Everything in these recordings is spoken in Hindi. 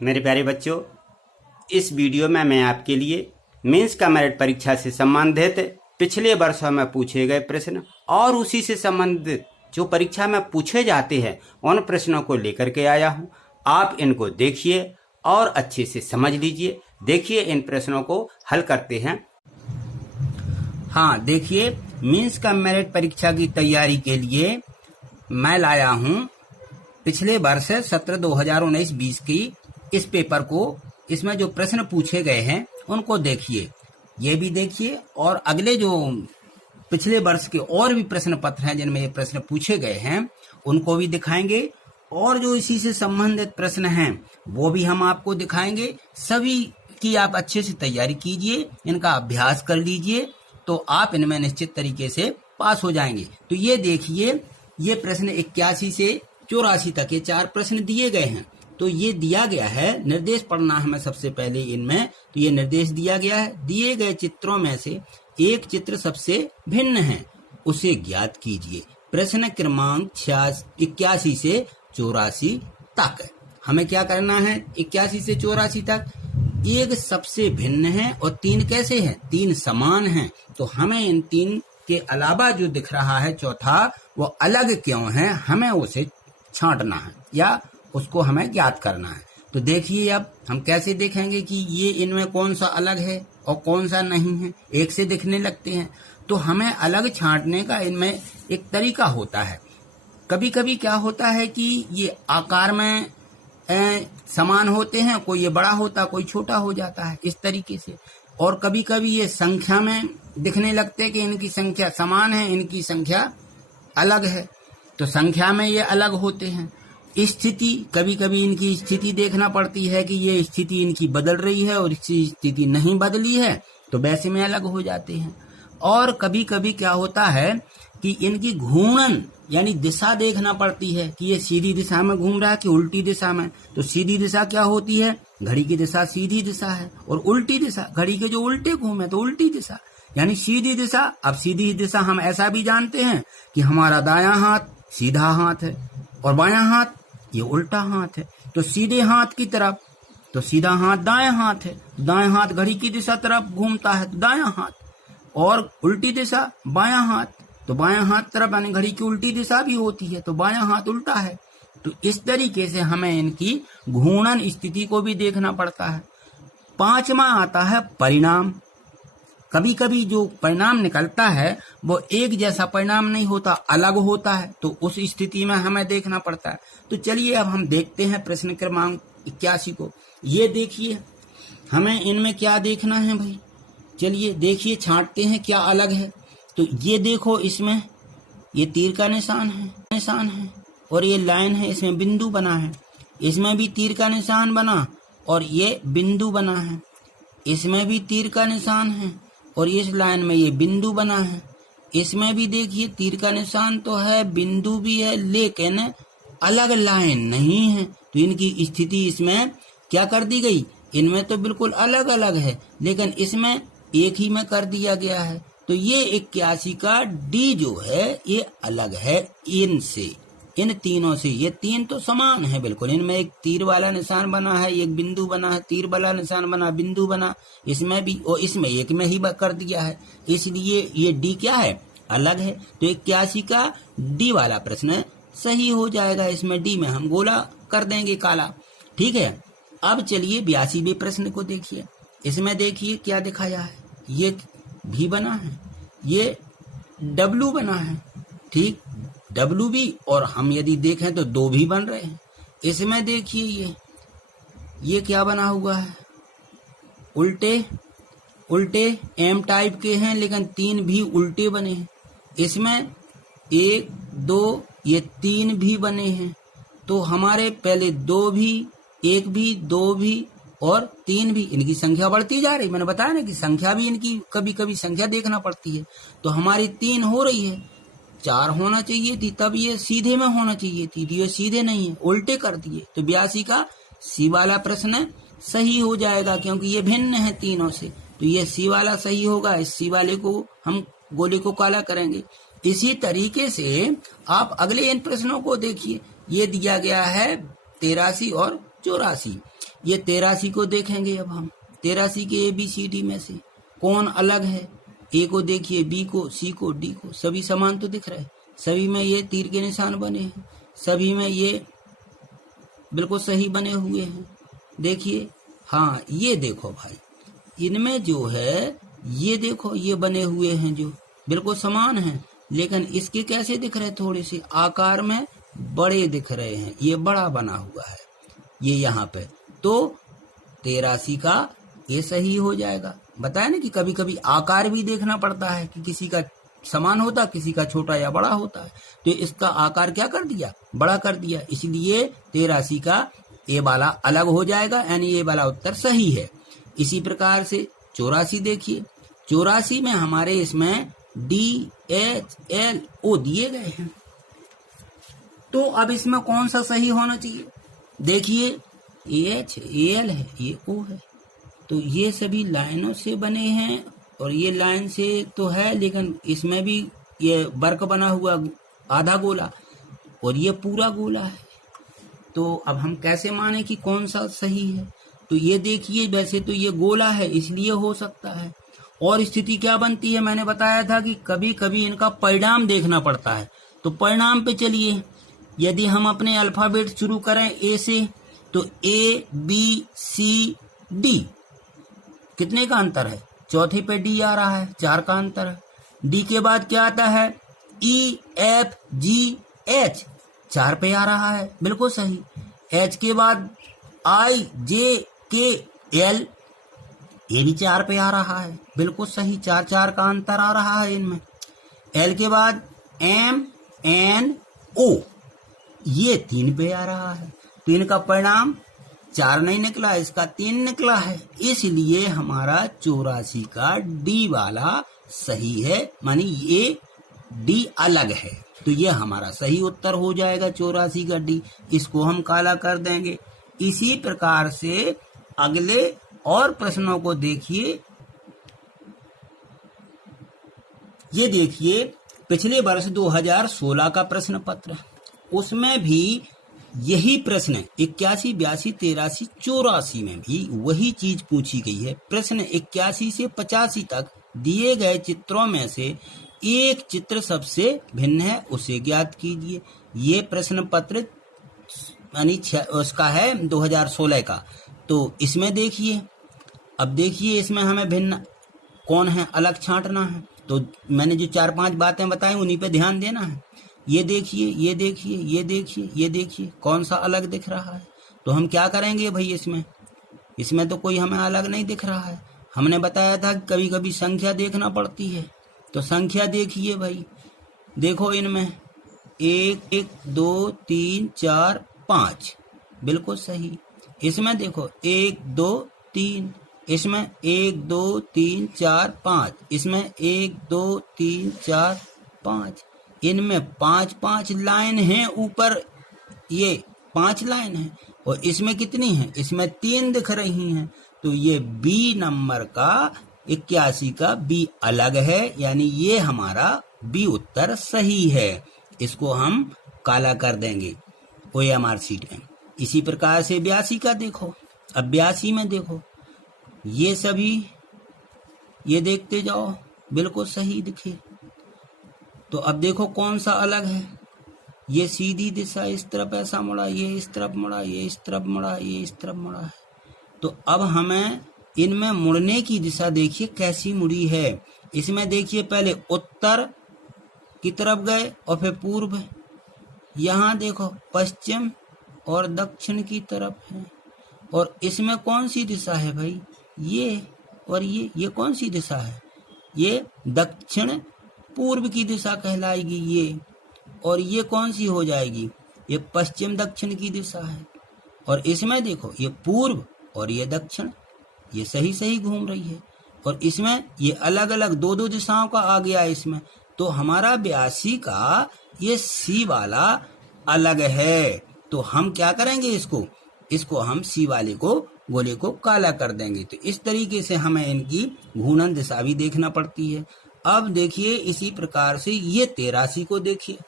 मेरे प्यारे बच्चों, इस वीडियो में मैं आपके लिए मेंस का मेरिट परीक्षा से संबंधित पिछले वर्षों में पूछे गए प्रश्न और उसी से संबंधित जो परीक्षा में पूछे जाते हैं उन प्रश्नों को लेकर के आया हूं। आप इनको देखिए और अच्छे से समझ लीजिए। देखिए, इन प्रश्नों को हल करते हैं। हाँ, देखिए, मेंस का मेरिट परीक्षा की तैयारी के लिए मैं लाया हूं पिछले वर्ष सत्र 2019-20 की इस पेपर को। इसमें जो प्रश्न पूछे गए हैं उनको देखिए, ये भी देखिए, और अगले जो पिछले वर्ष के और भी प्रश्न पत्र हैं जिनमें ये प्रश्न पूछे गए हैं उनको भी दिखाएंगे, और जो इसी से संबंधित प्रश्न हैं वो भी हम आपको दिखाएंगे। सभी की आप अच्छे से तैयारी कीजिए, इनका अभ्यास कर लीजिए, तो आप इनमें निश्चित तरीके से पास हो जाएंगे। तो ये देखिए, ये प्रश्न 81 से 84 तक ये 4 प्रश्न दिए गए हैं। तो ये दिया गया है, निर्देश पढ़ना है हमें सबसे पहले इनमें। तो ये निर्देश दिया गया है, दिए गए चित्रों में से एक चित्र सबसे भिन्न है, उसे ज्ञात कीजिए। प्रश्न क्रमांक 81 से 84 तक हमें क्या करना है? 81 से 84 तक एक सबसे भिन्न है और 3 कैसे हैं? 3 समान हैं। तो हमें इन 3 के अलावा जो दिख रहा है चौथा, वो अलग क्यों है, हमें उसे छांटना है या उसको हमें ज्ञात करना है। तो देखिए, अब हम कैसे देखेंगे कि ये इनमें कौन सा अलग है और कौन सा नहीं है। एक से दिखने लगते हैं, तो हमें अलग छांटने का इनमें एक तरीका होता है। कभी कभी क्या होता है कि ये आकार में समान होते हैं, कोई ये बड़ा होता कोई छोटा हो जाता है, इस तरीके से। और कभी कभी ये संख्या में दिखने लगते हैं कि इनकी संख्या समान है, इनकी संख्या अलग है, तो संख्या में ये अलग होते हैं। स्थिति, कभी कभी इनकी स्थिति देखना पड़ती है कि ये स्थिति इनकी बदल रही है और इसकी स्थिति नहीं बदली है, तो वैसे में अलग हो जाते हैं। और कभी कभी क्या होता है कि इनकी घूर्णन यानी दिशा देखना पड़ती है कि ये सीधी दिशा में घूम रहा है कि उल्टी दिशा में। तो सीधी दिशा क्या होती है? घड़ी की दिशा सीधी दिशा है, और उल्टी दिशा घड़ी के जो उल्टे घूमे तो उल्टी दिशा, यानी सीधी दिशा। अब सीधी दिशा हम ऐसा भी जानते हैं कि हमारा दायां हाथ सीधा हाथ है और बायां हाथ ये उल्टा हाथ है। तो सीधे हाथ की तरफ तो सीधा हाथ दायां हाथ है, दायां हाथ घड़ी की दिशा तरफ घूमता है तो दायां हाथ, और उल्टी दिशा बायां हाथ, तो बायां हाथ तरफ यानी घड़ी की उल्टी दिशा भी होती है, तो बायां हाथ उल्टा है। तो इस तरीके से हमें इनकी घूर्णन स्थिति को भी देखना पड़ता है। 5वां आता है परिणाम। कभी कभी जो परिणाम निकलता है वो एक जैसा परिणाम नहीं होता, अलग होता है, तो उस स्थिति में हमें देखना पड़ता है। तो चलिए अब हम देखते हैं प्रश्न क्रमांक 81 को। ये देखिए, हमें इनमें क्या देखना है भाई। चलिए देखिए, छांटते हैं क्या अलग है। तो ये देखो, इसमें ये तीर का निशान है और ये लाइन है, इसमें बिंदु बना है। इसमें भी तीर का निशान बना और ये बिंदु बना है। इसमें भी तीर का निशान है और इस लाइन में ये बिंदु बना है। इसमें भी देखिए तीर का निशान तो है, बिंदु भी है, लेकिन अलग लाइन नहीं है। तो इनकी स्थिति इसमें क्या कर दी गई? इनमें तो बिल्कुल अलग अलग है, लेकिन इसमें एक ही में कर दिया गया है। तो ये 81 का डी जो है ये अलग है इनसे, इन तीनों से। ये 3 तो समान है बिल्कुल। इनमें एक तीर वाला निशान बना है, एक बिंदु बना है, तीर वाला निशान बना, बिंदु बना, इसमें भी, और इसमें एक में ही कर दिया है, इसलिए ये डी क्या है? अलग है। तो 81 का डी वाला प्रश्न सही हो जाएगा। इसमें डी में हम गोला कर देंगे काला, ठीक है। अब चलिए 82वें प्रश्न को देखिए। इसमें देखिए क्या दिखाया है, ये भी बना है, ये डब्लू बना है, ठीक, डब्लू भी, और हम यदि देखें तो 2 भी बन रहे हैं। इसमें देखिए ये क्या बना हुआ है, उल्टे एम टाइप के हैं, लेकिन 3 भी उल्टे बने हैं। इसमें 1 2 ये 3 भी बने हैं। तो हमारे पहले 2 भी, 1 भी, 2 भी और 3 भी, इनकी संख्या बढ़ती जा रही। मैंने बताया ना कि संख्या भी इनकी कभी कभी संख्या देखना पड़ती है। तो हमारी 3 हो रही है, 4 होना चाहिए थी, तब ये सीधे में होना चाहिए थी, तो ये सीधे नहीं है, उल्टे कर दिए। तो 82 का सी वाला प्रश्न सही हो जाएगा, क्योंकि ये भिन्न है तीनों से। तो ये सी वाला सही होगा। इस सी वाले को हम गोले को काला करेंगे। इसी तरीके से आप अगले इन प्रश्नों को देखिए। ये दिया गया है 83 और 84। ये 83 को देखेंगे। अब हम 83 के ABCD में से कौन अलग है? ए को देखिए, बी को, सी को, डी को, सभी समान तो दिख रहे हैं, सभी में ये तीर के निशान बने हैं, सभी में ये बिल्कुल सही बने हुए हैं। देखिए, हाँ ये देखो भाई, इनमें जो है ये देखो ये बने हुए हैं जो बिल्कुल समान हैं, लेकिन इसके कैसे दिख रहे हैं? थोड़े से आकार में बड़े दिख रहे हैं। ये बड़ा बना हुआ है ये यहाँ पे, तो 83 का ये सही हो जाएगा। बताया ना कि कभी कभी आकार भी देखना पड़ता है कि किसी का समान होता, किसी का छोटा या बड़ा होता है, तो इसका आकार क्या कर दिया? बड़ा कर दिया, इसलिए 83 का ए वाला अलग हो जाएगा, यानी ये वाला उत्तर सही है। इसी प्रकार से 84 देखिए, 84 में हमारे इसमें DHLO दिए गए हैं, तो अब इसमें कौन सा सही होना चाहिए? देखिए AL है, ये O है, तो ये सभी लाइनों से बने हैं और ये लाइन से तो है, लेकिन इसमें भी ये वर्क बना हुआ आधा गोला और ये पूरा गोला है। तो अब हम कैसे माने कि कौन सा सही है? तो ये देखिए, वैसे तो ये गोला है इसलिए हो सकता है, और स्थिति क्या बनती है? मैंने बताया था कि कभी कभी इनका परिणाम देखना पड़ता है। तो परिणाम पे चलिए, यदि हम अपने अल्फाबेट शुरू करें ए से, तो ABCD कितने का अंतर है? चौथे पे D आ रहा है, 4 का अंतर है। D के बाद क्या आता है? EFGH, 4 पे आ रहा है, बिल्कुल सही। H के बाद IJKL, ये भी 4 पे आ रहा है, बिल्कुल सही। 4 का अंतर आ रहा है इनमें। L के बाद MNO, ये 3 पे आ रहा है, तो इनका परिणाम 4 नहीं निकला, इसका 3 निकला है, इसलिए हमारा 84 का D वाला सही है, मानी ये D अलग है, तो ये हमारा सही उत्तर हो जाएगा 84 का D। इसको हम काला कर देंगे। इसी प्रकार से अगले और प्रश्नों को देखिए। ये देखिए, पिछले वर्ष 2016 का प्रश्न पत्र, उसमें भी यही प्रश्न 81, 82, 83, 84 में भी वही चीज पूछी गई है। प्रश्न 81 से 85 तक दिए गए चित्रों में से एक चित्र सबसे भिन्न है, उसे ज्ञात कीजिए। ये प्रश्न पत्र यानी उसका है 2016 का। तो इसमें देखिए, अब देखिए इसमें हमें भिन्न कौन है अलग छांटना है, तो मैंने जो 4-5 बातें बताई उन्हीं पे ध्यान देना है। ये देखिए, ये देखिए, ये देखिए, ये देखिए, कौन सा अलग दिख रहा है? तो हम क्या करेंगे भाई, इसमें तो कोई हमें अलग नहीं दिख रहा है। हमने बताया था कि कभी कभी संख्या देखना पड़ती है, तो संख्या देखिए भाई, देखो इनमें 1, 2, 3, 4, 5, बिल्कुल सही। इसमें देखो 1, 2, 3, इसमें 1, 2, 3, 4, 5, इसमें 1, 2, 3, 4, 5, इनमें 5-5 लाइन हैं ऊपर, ये 5 लाइन है, और इसमें कितनी है? इसमें 3 दिख रही हैं, तो ये B नंबर का 81 का B अलग है, यानी ये हमारा B उत्तर सही है। इसको हम काला कर देंगे OMR शीट में। इसी प्रकार से 82 का देखो, अब 82 में देखो, ये सभी ये देखते जाओ, बिल्कुल सही दिखे। तो अब देखो कौन सा अलग है। ये सीधी दिशा इस तरफ ऐसा मुड़ा, ये इस तरफ मुड़ा, ये इस तरफ मुड़ा, ये इस तरफ मुड़ा है। तो अब हमें इनमें मुड़ने की दिशा देखिए कैसी मुड़ी है। इसमें देखिए पहले उत्तर की तरफ गए और फिर पूर्व, यहाँ देखो पश्चिम और दक्षिण की तरफ है। और इसमें कौन सी दिशा है भाई? ये और ये कौन सी दिशा है? ये दक्षिण पूर्व की दिशा कहलाएगी ये, और ये कौन सी हो जाएगी? ये पश्चिम दक्षिण की दिशा है। और इसमें देखो ये पूर्व और ये दक्षिण, ये सही सही घूम रही है। और इसमें ये अलग अलग 2-2 दिशाओं का आ गया इसमें, तो हमारा 82 का ये C वाला अलग है। तो हम क्या करेंगे, इसको हम C वाले को गोले को काला कर देंगे। तो इस तरीके से हमें इनकी घूर्णन दिशा भी देखना पड़ती है। अब देखिए इसी प्रकार से ये 83 को देखिए,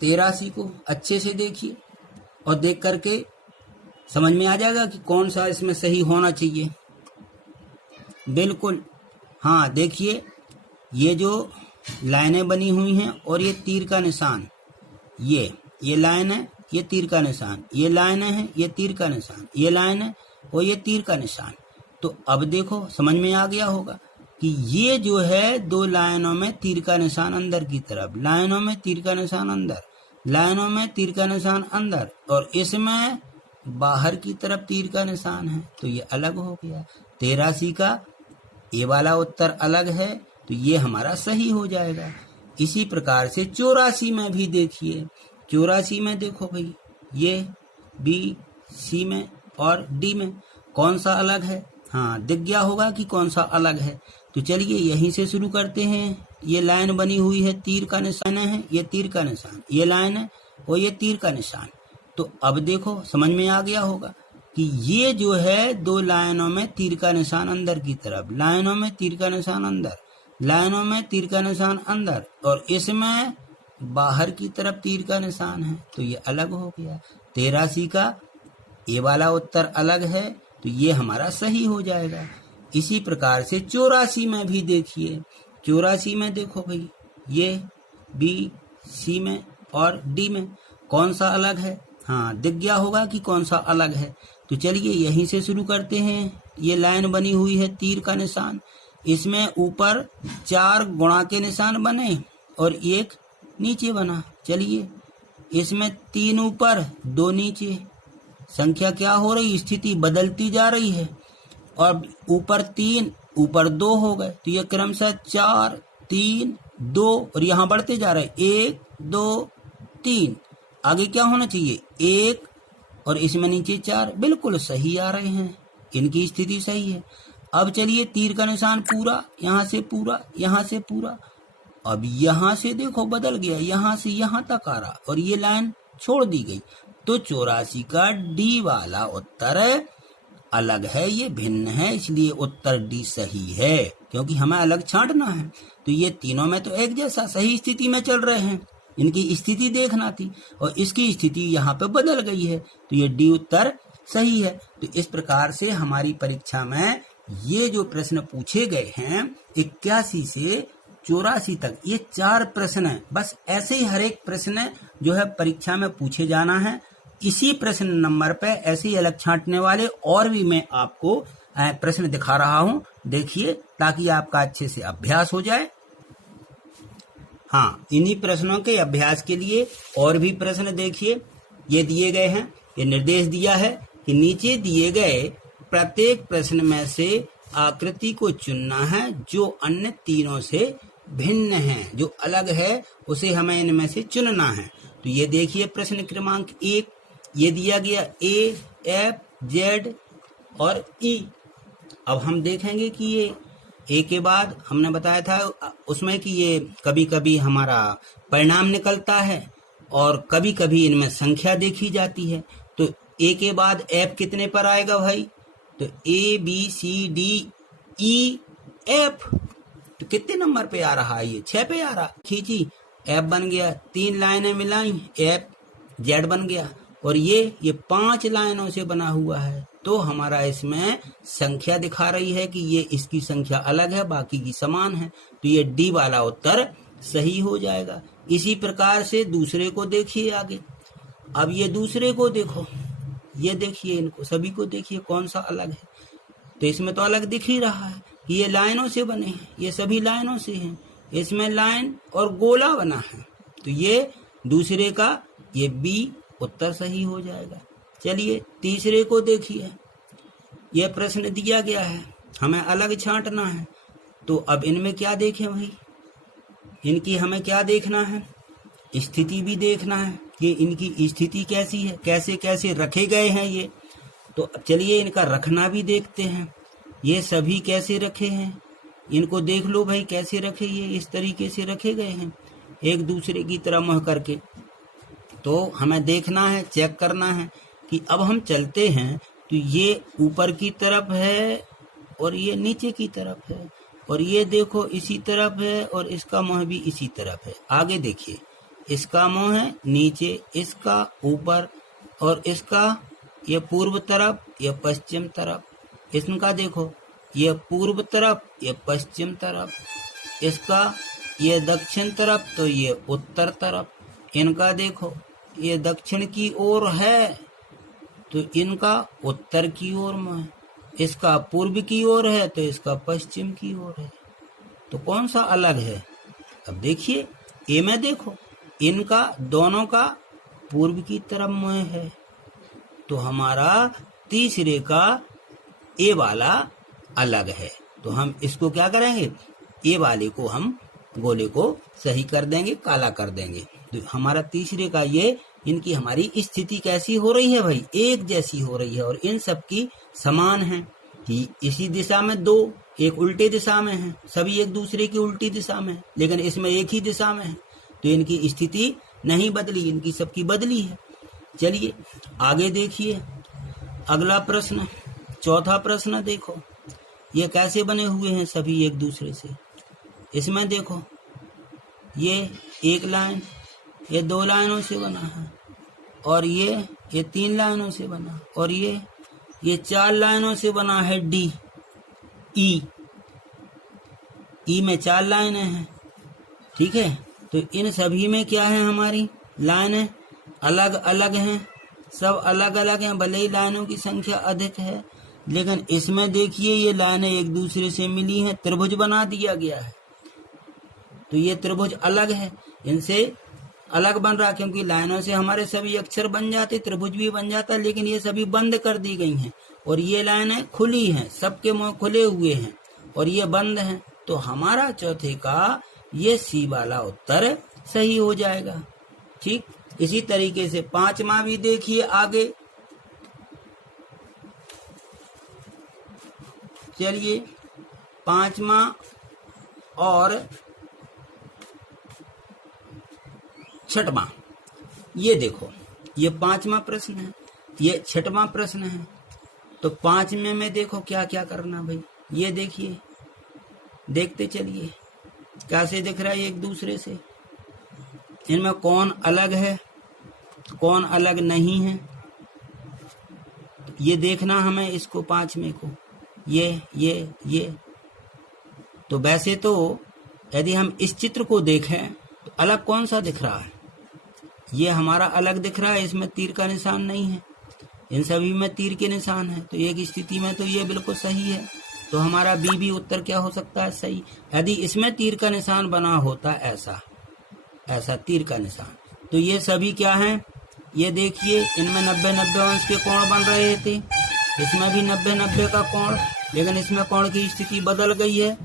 83 को अच्छे से देखिए और देख करके समझ में आ जाएगा कि कौन सा इसमें सही होना चाहिए। बिल्कुल, हाँ देखिए ये जो लाइनें बनी हुई हैं और ये तीर का निशान, ये लाइन है, ये तीर का निशान, ये लाइन है, ये तीर का निशान, ये लाइन है और ये तीर का निशान। तो अब देखो समझ में आ गया होगा कि ये जो है दो लाइनों में तीर का निशान अंदर की तरफ, लाइनों में तीर का निशान अंदर, लाइनों में तीर का निशान अंदर, और इसमें बाहर की तरफ तीर का निशान है। तो ये अलग हो गया। 83 का ये वाला उत्तर अलग है, तो ये हमारा सही हो जाएगा। इसी प्रकार से 84 में भी देखिए, 84 में देखो भाई, ये बी सी में और डी में कौन सा अलग है। हाँ, दिख गया होगा कि कौन सा अलग है। तो चलिए यहीं से शुरू करते हैं। ये लाइन बनी हुई है, तीर का निशान है, ये तीर का निशान, ये लाइन है और ये तीर का निशान। तो अब देखो समझ में आ गया होगा कि ये जो है दो लाइनों में तीर का निशान अंदर की तरफ, लाइनों में तीर का निशान अंदर, लाइनों में तीर का निशान अंदर, और इसमें बाहर की तरफ तीर का निशान है। तो ये अलग हो गया। 83 का ये वाला उत्तर अलग है, तो ये हमारा सही हो जाएगा। इसी प्रकार से 84 में भी देखिए, 84 में देखो भाई, ये बी सी में और डी में कौन सा अलग है। हाँ, दिख गया होगा कि कौन सा अलग है। तो चलिए यहीं से शुरू करते हैं। ये लाइन बनी हुई है, तीर का निशान, इसमें ऊपर 4 गुणा के निशान बने और एक नीचे बना। चलिए इसमें 3 ऊपर 2 नीचे, संख्या क्या हो रही, स्थिति बदलती जा रही है। और ऊपर 3 ऊपर 2 हो गए, तो ये क्रमशः 4 3 2 और यहाँ बढ़ते जा रहे 1 2 3। आगे क्या होना चाहिए 1 और इसमें नीचे 4। बिल्कुल सही आ रहे हैं, इनकी स्थिति सही है। अब चलिए तीर का निशान पूरा, यहाँ से पूरा, यहाँ से पूरा। अब यहाँ से देखो बदल गया, यहाँ से यहाँ तक आ रहा और ये लाइन छोड़ दी गई। तो 84 का डी वाला उत्तर अलग है, ये भिन्न है, इसलिए उत्तर डी सही है, क्योंकि हमें अलग छांटना है। तो ये तीनों में तो एक जैसा सही स्थिति में चल रहे हैं, इनकी स्थिति देखना थी और इसकी स्थिति यहाँ पे बदल गई है, तो ये डी उत्तर सही है। तो इस प्रकार से हमारी परीक्षा में ये जो प्रश्न पूछे गए हैं 81 से 84 तक, ये 4 प्रश्न है। बस ऐसे ही हर एक प्रश्न जो है परीक्षा में पूछे जाना है। इसी प्रश्न नंबर पे ऐसे ही अलग छांटने वाले और भी मैं आपको प्रश्न दिखा रहा हूं, देखिए, ताकि आपका अच्छे से अभ्यास हो जाए। हाँ, इन्हीं प्रश्नों के अभ्यास के लिए और भी प्रश्न देखिए, ये दिए गए हैं। ये निर्देश दिया है कि नीचे दिए गए प्रत्येक प्रश्न में से आकृति को चुनना है जो अन्य तीनों से भिन्न है, जो अलग है उसे हमें इनमें से चुनना है। तो ये देखिए प्रश्न क्रमांक 1, ये दिया गया ए एफ जेड और ई। अब हम देखेंगे कि ये ए के बाद हमने बताया था उसमें कि ये कभी कभी हमारा परिणाम निकलता है और कभी कभी इनमें संख्या देखी जाती है। तो ए के बाद एफ कितने पर आएगा भाई, तो A B C D E F, तो कितने नंबर पे आ रहा है, ये 6 पे आ रहा। खींची, एफ बन गया, 3 लाइनें मिलाई, एफ जेड बन गया, और ये 5 लाइनों से बना हुआ है। तो हमारा इसमें संख्या दिखा रही है कि ये इसकी संख्या अलग है, बाकी की समान है, तो ये डी वाला उत्तर सही हो जाएगा। इसी प्रकार से दूसरे को देखिए आगे। अब ये दूसरे को देखो, ये देखिए, इनको सभी को देखिए कौन सा अलग है। तो इसमें तो अलग दिख ही रहा है कि ये लाइनों से बने हैं, ये सभी लाइनों से हैं, इसमें लाइन और गोला बना है, तो ये दूसरे का ये बी उत्तर सही हो जाएगा। चलिए तीसरे को देखिए, यह प्रश्न दिया गया है, हमें अलग छांटना है। तो अब इनमें क्या देखें भाई, इनकी हमें क्या देखना है, स्थिति भी देखना है कि इनकी स्थिति कैसी है, कैसे कैसे रखे गए हैं ये। तो अब चलिए इनका रखना भी देखते हैं, ये सभी कैसे रखे हैं, इनको देख लो भाई कैसे रखे, ये इस तरीके से रखे गए हैं एक दूसरे की तरह मुँह करके। तो हमें देखना है, चेक करना है कि अब हम चलते हैं तो ये ऊपर की तरफ है और ये नीचे की तरफ है, और ये देखो इसी तरफ है और इसका मुंह भी इसी तरफ है। आगे देखिए, इसका मुंह है नीचे, इसका ऊपर और इसका ये पूर्व तरफ, ये पश्चिम तरफ। इनका देखो, ये पूर्व तरफ, ये पश्चिम तरफ। इसका ये दक्षिण तरफ, तो ये उत्तर तरफ। इनका देखो, ये दक्षिण की ओर है तो इनका उत्तर की ओर में, इसका पूर्व की ओर है तो इसका पश्चिम की ओर है। तो कौन सा अलग है? अब देखिए, ए में देखो, इनका दोनों का पूर्व की तरफ मुंह है, तो हमारा तीसरे का ए वाला अलग है। तो हम इसको क्या करेंगे, ए वाले को हम गोले को सही कर देंगे, काला कर देंगे। तो हमारा तीसरे का ये, इनकी हमारी स्थिति कैसी हो रही है भाई, एक जैसी हो रही है और इन सब की समान है कि इसी दिशा में दो, एक उल्टे दिशा में है, सभी एक दूसरे की उल्टी दिशा में है, लेकिन इसमें एक ही दिशा में है। तो इनकी स्थिति नहीं बदली, इनकी सबकी बदली है। चलिए आगे देखिए, अगला प्रश्न, चौथा प्रश्न देखो, ये कैसे बने हुए हैं सभी एक दूसरे से। इसमें देखो, ये एक लाइन, ये 2 लाइनों से बना है, और ये 3 लाइनों से बना, और ये 4 लाइनों से बना है। डी ई में 4 लाइनें हैं, ठीक है। तो इन सभी में क्या है, हमारी लाइनें अलग अलग हैं, सब अलग अलग हैं, भले ही लाइनों की संख्या अधिक है, लेकिन इसमें देखिए ये लाइनें एक दूसरे से मिली हैं, त्रिभुज बना दिया गया है। तो ये त्रिभुज अलग है, इनसे अलग बन रहा, क्योंकि लाइनों से हमारे सभी अक्षर बन जाते, त्रिभुज भी बन जाता, लेकिन ये सभी बंद कर दी गई हैं, और ये लाइनें खुली हैं, सबके मुंह खुले हुए हैं, और ये बंद हैं। तो हमारा चौथे का ये सी वाला उत्तर सही हो जाएगा। ठीक, इसी तरीके से 5वां भी देखिए आगे। चलिए 5वां और 6वां, ये देखो, ये 5वां प्रश्न है, ये 6वां प्रश्न है। तो 5वें में देखो क्या क्या करना भाई, ये देखिए, देखते चलिए कैसे दिख रहा है एक दूसरे से, इनमें कौन अलग है कौन अलग नहीं है, ये देखना हमें इसको 5वें को, ये। तो वैसे तो यदि हम इस चित्र को देखें तो अलग कौन सा दिख रहा है, ये हमारा अलग दिख रहा है, इसमें तीर का निशान नहीं है, इन सभी में तीर के निशान है। तो एक स्थिति में तो ये बिल्कुल सही है, तो हमारा बी भी उत्तर क्या हो सकता है, सही। यदि इसमें तीर का निशान बना होता ऐसा तीर का निशान, तो ये सभी क्या हैं, ये देखिए, इनमें 90-90 अंश के कोण बन रहे थे, इसमें भी 90-90 का कोण, लेकिन इसमें कोण की स्थिति बदल गई है,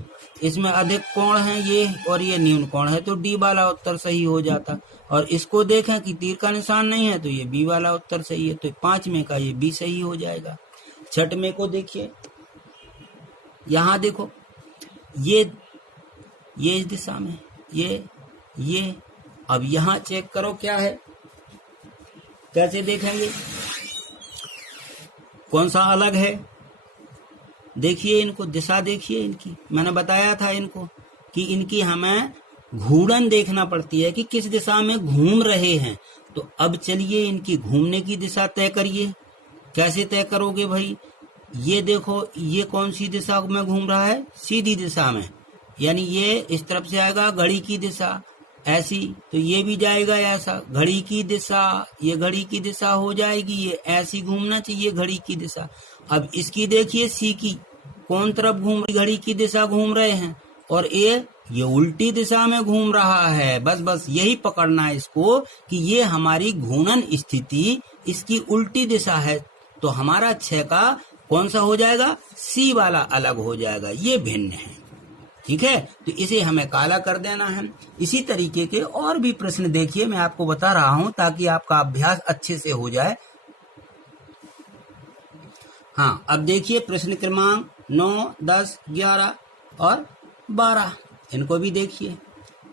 इसमें अधिक कोण है ये, और ये न्यून कोण है, तो डी वाला उत्तर सही हो जाता। और इसको देखें कि तीर का निशान नहीं है, तो ये बी वाला उत्तर सही है, तो 5वें का ये बी सही हो जाएगा। 6वें को देखिए, यहाँ देखो, ये इस दिशा में, ये अब यहाँ चेक करो क्या है, कैसे देखेंगे कौन सा अलग है। देखिए इनको, दिशा देखिए इनकी, मैंने बताया था इनको कि इनकी हमें घूर्णन देखना पड़ती है कि किस दिशा में घूम रहे हैं। तो अब चलिए इनकी घूमने की दिशा तय करिए। कैसे तय करोगे भाई, ये देखो, ये कौन सी दिशा में घूम रहा है, सीधी दिशा में, यानी ये इस तरफ से आएगा घड़ी की दिशा ऐसी, तो ये भी जाएगा ऐसा, घड़ी की दिशा, ये घड़ी की दिशा हो जाएगी, ये ऐसी घूमना चाहिए घड़ी की दिशा। अब इसकी देखिए, सी की कौन तरफ घूम रही, घड़ी की दिशा घूम रहे हैं, और ये उल्टी दिशा में घूम रहा है। बस यही पकड़ना है इसको कि ये हमारी घूर्णन स्थिति इसकी उल्टी दिशा है। तो हमारा 6 का कौन सा हो जाएगा, सी वाला अलग हो जाएगा, ये भिन्न है। ठीक है, तो इसे हमें काला कर देना है। इसी तरीके के और भी प्रश्न देखिए, मैं आपको बता रहा हूं ताकि आपका अभ्यास अच्छे से हो जाए। हाँ, अब देखिए प्रश्न क्रमांक 9, 10, 11 और 12, इनको भी देखिए।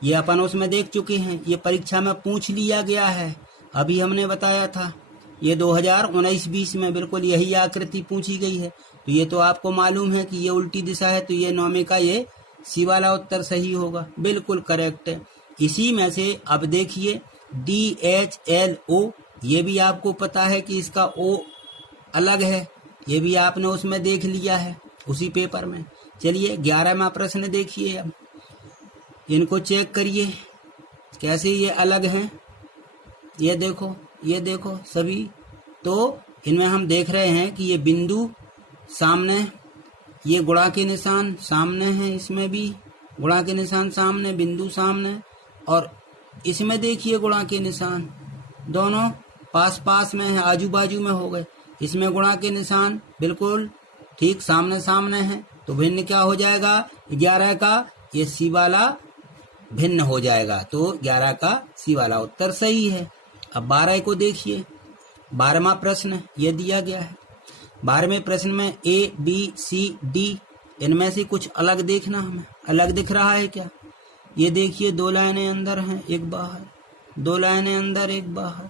ये अपन उसमें देख चुके हैं, ये परीक्षा में पूछ लिया गया है, अभी हमने बताया था। ये 2019-20 में बिल्कुल यही आकृति पूछी गई है। तो ये तो आपको मालूम है कि ये उल्टी दिशा है, तो ये 9वें का ये सी वाला उत्तर सही होगा, बिल्कुल करेक्ट है। इसी में से अब देखिए DHLO, ये भी आपको पता है कि इसका O अलग है, ये भी आपने उसमें देख लिया है उसी पेपर में। चलिए 11वां प्रश्न देखिए, अब इनको चेक करिए कैसे ये अलग हैं। ये देखो सभी, तो इनमें हम देख रहे हैं कि ये बिंदु सामने, ये गुणा के निशान सामने हैं, इसमें भी गुणा के निशान सामने, बिंदु सामने, और इसमें देखिए गुणा के निशान दोनों पास पास में है, आजू बाजू में हो गए। इसमें गुणा के निशान बिल्कुल ठीक सामने सामने है, तो भिन्न क्या हो जाएगा? 11 का ये सी वाला भिन्न हो जाएगा, तो 11 का सी वाला उत्तर सही है। अब 12 को देखिए, 12वां प्रश्न ये दिया गया है। 12वें प्रश्न में A, B, C, D इनमें से कुछ अलग देखना हमें। अलग दिख रहा है क्या? ये देखिए 2 लाइनें अंदर हैं, एक बाहर, 2 लाइनें अंदर, एक बाहर,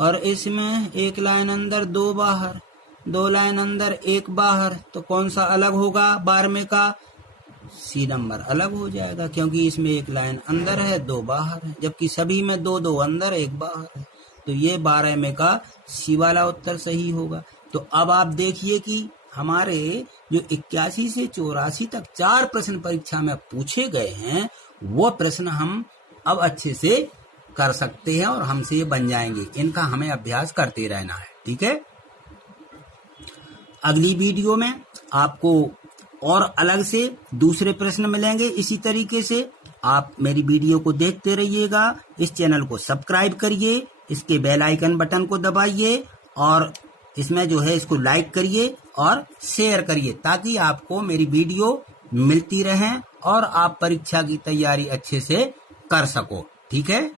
और इसमें 1 लाइन अंदर, 2 बाहर, 2 लाइन अंदर, 1 बाहर। तो कौन सा अलग होगा? 12वें का सी नंबर अलग हो जाएगा, क्योंकि इसमें 1 लाइन अंदर है, 2 बाहर है, जबकि सभी में 2 अंदर, 1 बाहर है। तो ये 12वें का सी वाला उत्तर सही होगा। तो अब आप देखिए कि हमारे जो 81 से 84 तक 4 प्रश्न परीक्षा में पूछे गए हैं, वो प्रश्न हम अब अच्छे से कर सकते हैं और हमसे ये बन जाएंगे। इनका हमें अभ्यास करते रहना है, ठीक है। अगली वीडियो में आपको और अलग से दूसरे प्रश्न मिलेंगे। इसी तरीके से आप मेरी वीडियो को देखते रहिएगा। इस चैनल को सब्सक्राइब करिए, इसके बेल आइकन बटन को दबाइए, और इसमें जो है इसको लाइक करिए और शेयर करिए, ताकि आपको मेरी वीडियो मिलती रहे और आप परीक्षा की तैयारी अच्छे से कर सको, ठीक है।